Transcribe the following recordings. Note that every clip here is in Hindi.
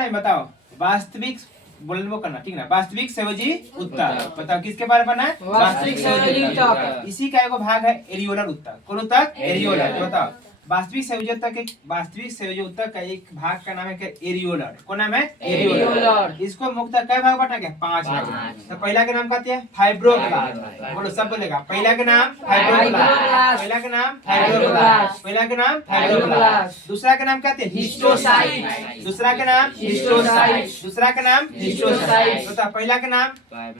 बारे में बताओ, वास्तविक बोलने करना, ठीक ना। वास्तविक संयोजी उत्तक बताओ किसके बारे में पढ़ना है, वास्तविक संयोजी उत्तक। इसी का एक भाग है एरियोलर उत्तक। कौन उत्तक, एरियोलर। तो बताओ वास्तविक संयोजी उत्तक का एक भाग का नाम है क्या, एरियोलर। कौन नाम है, एरियोलर। इसको मुख्यतः कई भाग बांटा गया, 5 भाग। तो पहला के नाम कहते हैं फाइब्रोब्लास्ट। बोलो सब बोलेगा, पहला के नाम फाइब्रोब्लास्ट, पहला के नाम फाइब्रोब्लास्ट, पहला के नाम फाइब्रोब्लास्ट। दूसरा का नाम कहते हैं हिस्टोसाइट, दूसरा का नाम हिस्टोसाइट, दूसरा का नाम हिस्टोसाइट। बताओ पहला का नाम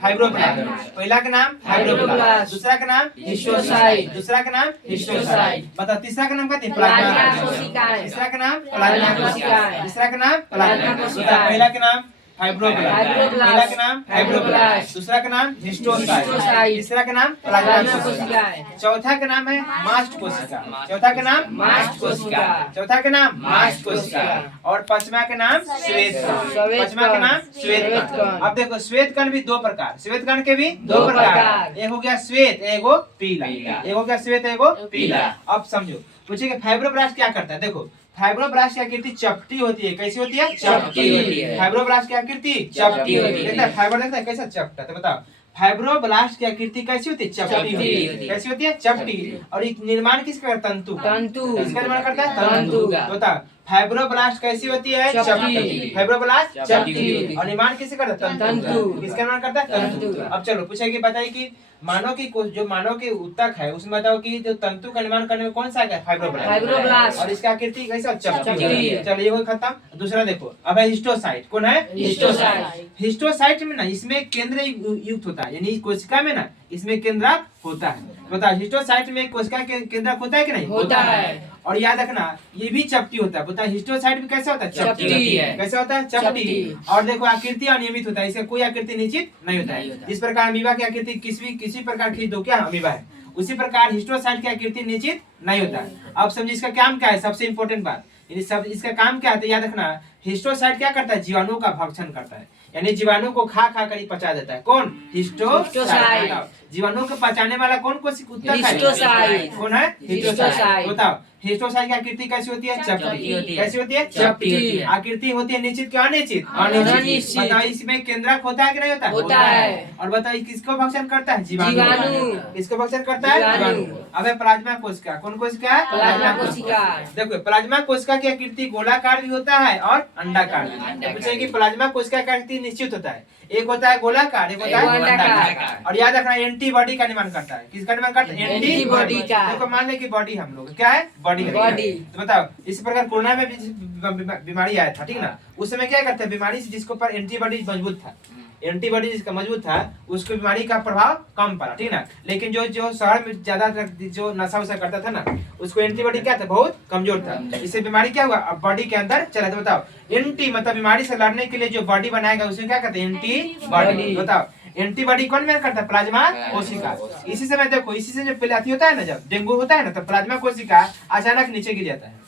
फाइब्रोब्लास्ट, पहला का नाम फाइब्रोब्लास्ट, दूसरा का नाम हिस्टोसाइट, दूसरा का नाम हिस्टोसाइट। बताओ तीसरा का नाम कहते हैं प्लाज्मा कोशिकाएं, तीसरा का नाम प्लाज्मा कोशिकाएं, तीसरा का नाम प्लाज्मा कोशिकाएं। पहला का नाम फाइब्रोब्लास्ट, पहला का नाम फाइब्रोब्लास्ट, दूसरा का नाम हिस्टोसाइट, तीसरा का नाम प्लाज्मा कोशिकाएं। चौथा का नाम है मास्ट कोशिका, चौथा का नाम मास्ट कोशिका, चौथा का नाम मास्ट कोशिका। और पांचवा का नाम श्वेत कण, पांचवा का नाम श्वेत कण। अब देखो श्वेत कण भी 2 प्रकार, श्वेत कण के भी 2 प्रकार, एक हो गया श्वेत, एक हो पीला, एक हो गया श्वेत, एक हो पीला। अब समझो, पूछे कि फाइब्रोब्लास्ट क्या करता है। देखो फाइब्रोब्लास्ट की आकृति चपटी होती है, कैसी होती है, चपटी होती है। फाइब्रोब्लास्ट की आकृति चपटी होती है। फाइबर देखता है कैसा चपटा, तो बताओ फाइब्रोब्लास्ट की आकृति कैसी होती है, चपटी होती है। कैसी होती है, चपटी। और निर्माण किसका करता है, तंतु, किसका निर्माण करता है, तंतु। बताओ फाइब्रोब्लास्ट कैसी होती है, चपटी। फाइब्रोब्लास्ट चपटी। और निर्माण किससे करता है, तंतु। किसका निर्माण करता है, तंतु। अब चलो पूछेगी, बताइए कि मानव की जो मानव के उत्तक है उसमें बताओ कि जो तंतु का निर्माण करने में कौन सा है, फाइब्रोब्लास्ट। और इसका आकृति कैसा, चपटी। चलो ये खत्म। दूसरा देखो, अब है हिस्टोसाइट। कौन है, हिस्टोसाइट। हिस्टोसाइट में ना इसमें केंद्र युक्त होता है, यानी कोशिका में ना इसमें केंद्रक होता है। बताओ हिस्टोसाइट में कोशिका के केंद्रक होता है कि नहीं, होता है। और याद रखना ये भी चपटी होता है। बताओ हिस्टोसाइट भी कैसा होता है, चपटी है। कैसा होता है, चपटी। और देखो आकृति अनियमित होता है, इससे कोई आकृति निश्चित नहीं होता है। जिस प्रकार अमीबा की आकृति किसी प्रकार खींच दो क्या अमीबा है, उसी प्रकार हिस्टोसाइट की आकृति निश्चित नहीं होता है। अब समझिए इसका काम क्या है, सबसे इंपॉर्टेंट बात, सब इसका काम क्या है, याद रखना हिस्टोसाइट क्या करता है, जीवाणुओं का भक्षण करता है, यानी जीवाणु को खा कर ही पचा देता है। कौन, हिस्टोसाइट। जीवाणु को पचाने वाला कौन कोशिका है, हिस्टोसाइट। कौन है, हिस्टोसाइट। बताओ हिस्टोसाइट की आकृति कैसी होती है, चपटी। कैसी होती है, चपटी। आकृति होती है निश्चित क्या अनिश्चित, अनिश्चित। बताओ इसमें केंद्रक होता है कि नहीं होता, होता है। और बताओ किसको भक्षण करता है, जीवाणु। किसको भक्षण करता है, जीवाणु। अब है प्लाज्मा कोशिका। कौन कोशिका, प्लाज्मा कोशिका। देखो प्लाज्मा कोशिका की आकृति गोलाकार भी होता है और अंडाकार भी। पूछे कि प्लाज्मा कोशिका की आकृति निश्चित होता है, एक होता है गोलाकार, एक होता है अंडाकार। और याद रखना एंटीबॉडी का निर्माण करता है, किसका निर्माण करता है, एंटीबॉडी का। देखो मान ले कि बॉडी हम लोग क्या है, बॉडी है। तो बताओ इसी प्रकार कोरोना में बीमारी आया था, ठीक ना, उस समय क्या करते हैं, बीमारी से जिसके ऊपर एंटीबॉडी मजबूत था, एंटीबॉडी जिसका मजबूत था उसको बीमारी का प्रभाव कम पड़ा, ठीक ना। लेकिन जो शहर में ज्यादा जो नशा वशा करता था ना, उसको एंटीबॉडी क्या था, बहुत कमजोर था। इससे बीमारी क्या हुआ, अब बॉडी के अंदर चला। तो बताओ एंटी मतलब बीमारी से लड़ने के लिए जो बॉडी बनाएगा उसमें क्या कहते हैं, एंटीबॉडी। बताओ एंटीबॉडी कौन में करता है, प्लाज्मा कोशिका। इसी समय देखो, इसी से जो पिलाती होता है ना, जब डेंगू होता है ना, तो प्लाज्मा कोशिका अचानक नीचे गिर जाता है।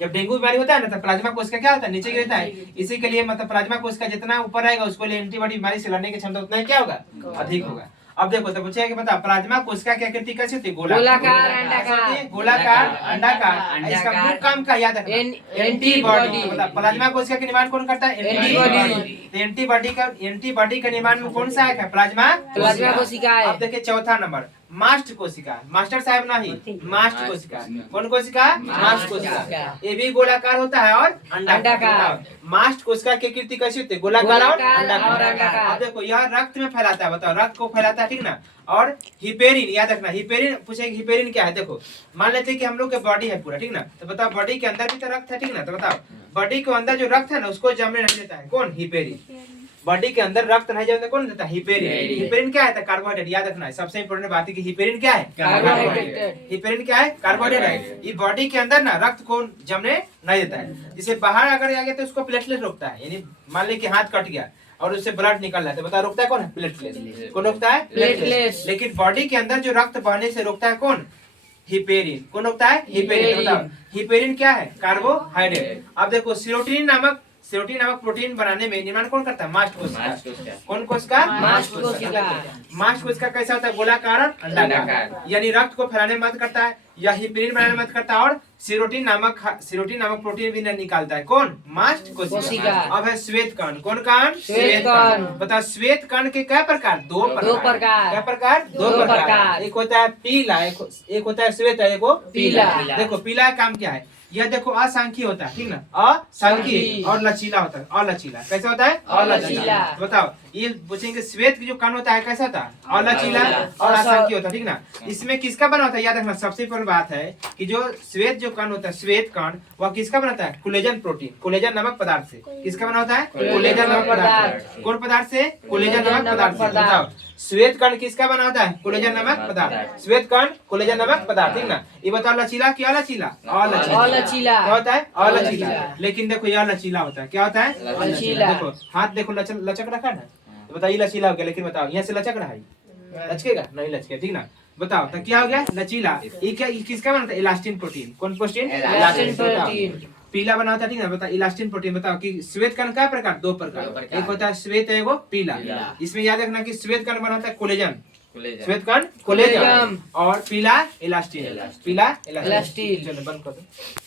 जब डेंगू बीमारी होता है ना, तो प्लाज्मा कोशिका क्या होता है, नीचे गिरता है। इसी के लिए मतलब प्लाज्मा कोशिका जितना ऊपर आएगा उसको लिए एंटीबॉडी बीमारी से लड़ने की क्षमता उतना ही क्या होगा, अधिक होगा। अब देखो तो पूछे कि बता प्लाज्मा कोशिका की आकृति कैसी होती है, गोलाकार, अंडाकार, गोलाकार, अंडाकार। इसका मुख्य काम क्या याद रखना, एंटीबॉडी। बता प्लाज्मा कोशिका के निर्माण कौन करता है, एंटीबॉडी। एंटीबॉडी का निर्माण में कौन सा है, प्लाज्मा कोशिका। अब देखिए चौथा नंबर मास्ट कोशिका, मास्टर साहब नहीं, मास्ट कोशिका। कौन कोशिका, मास्ट कोशिका। ये भी गोलाकार होता है और अंडाकार। मास्ट कोशिका की आकृति कैसी होती है, गोलाकार और अंडाकार। अब देखो यह रक्त में फैलाता है, बताओ रक्त को फैलाता है, ठीक ना। और हिपेरिन याद रखना, हिपेरिन पूछेगी हिपेरिन क्या है। देखो मान लेते हैं कि हम लोग के बॉडी है पूरा, ठीक ना, तो बताओ बॉडी के अंदर भी तो रक्त है, ठीक ना। तो बताओ बॉडी के अंदर जो रक्त है ना उसको जमने नहीं देता है, कौन, हिपेरिन। बॉडी के अंदर रक्त नहीं जाने कौन देता है, हिपेरिन। हिपेरिन क्या है, कार्बोहाइड्रेट। याद रखना है सबसे इंपॉर्टेंट बात है कि हिपेरिन क्या है, कार्बोहाइड्रेट। हिपेरिन क्या है, कार्बोहाइड्रेट। ये बॉडी के अंदर ना रक्त को जमने नहीं देता है। जिसे बाहर अगर आ गया तो उसको प्लेटलेट रोकता है, यानी मान ले कि हाथ कट गया और उससे ब्लड निकल रहा है, तो बता रोकता है कौन है, प्लेटलेट। कौन रोकता है, प्लेटलेट। लेकिन बॉडी के अंदर जो रक्त बहने से रोकता है कौन, हिपेरिन। कौन रोकता है, हिपेरिन। बताओ हिपेरिन क्या है, कार्बोहाइड्रेट। अब देखो सेरोटोनिन नामक प्रोटीन बनाने में निर्माण कौन करता है, मास्ट कोशिका। कौन कोशिका, मास्ट कोशिका। मास्ट कोशिका कैसा होता है, गोलाकार और अंडाकार, यानी रक्त को फैलाने में मदद करता है। या हिपरिन बनाने में मदद करता है और सीरोटिन नामक प्रोटीन भी निकालता है। कौन? मास्ट कोशिका। अब है श्वेत कण। कौन कण? श्वेत कण। बता श्वेत कण के क्या प्रकार? दो प्रकार। क्या प्रकार? दो प्रकार। एक होता है पीला, एक होता है श्वेत, एक पीला। देखो पीला का काम क्या है? यह देखो असंख्यी होता है, ठीक ना, असंख्यी और लचीला होता है। अलचीला कैसे होता है? अलचीला। बताओ ये पूछेंगे श्वेत जो कण होता है कैसा होता है? अलचीला और असंख्यी होता है, ठीक ना। इसमें किसका बना होता है? याद रखना सबसे पहली बात है कि जो श्वेत जो कण होता है, श्वेत कण, वह किसका बनाता है? कोलेजन प्रोटीन, कोलेजन नामक पदार्थ से। किसका बना होता है? कोलेजन नामक पदार्थ। कौन पदार्थ से? कोलेजन नामक पदार्थ से। बताओ श्वेत कण किसका बना होता है? कोलेजन नामक पदार्थ। श्वेत कण कोलेजन नामक पदार्थ, ठीक ना। ये बताओ लचीला क्या? लचीला। अलचीला क्या होता है? अलचीला। लेकिन देखो यह लचीला होता है। क्या होता है? लचीला। देखो हाथ देखो लचक रखा है ना, तो बताइए लचीला हो गया। लेकिन बताओ यहाँ से लचक रहा है, लचकेगा नहीं? लचके, ठीक ना। बताओ तो क्या हो गया? लचीला। ये क्या किसका बनता है? Elastin protein. कौन प्रोटीन? Elastin protein. पीला बना होता है, ठीक ना। बताओ इलास्टिन प्रोटीन। बताओ कि श्वेत कण क्या प्रकार? दो प्रकार। एक होता है श्वेत, है वो पीला। इसमें याद रखना कि श्वेत कण बना होता है कोलेजन, श्वेत कण कोलेजन, और पीला इलास्टिन। पीला इलास्टिन। चलो बंद कर दो।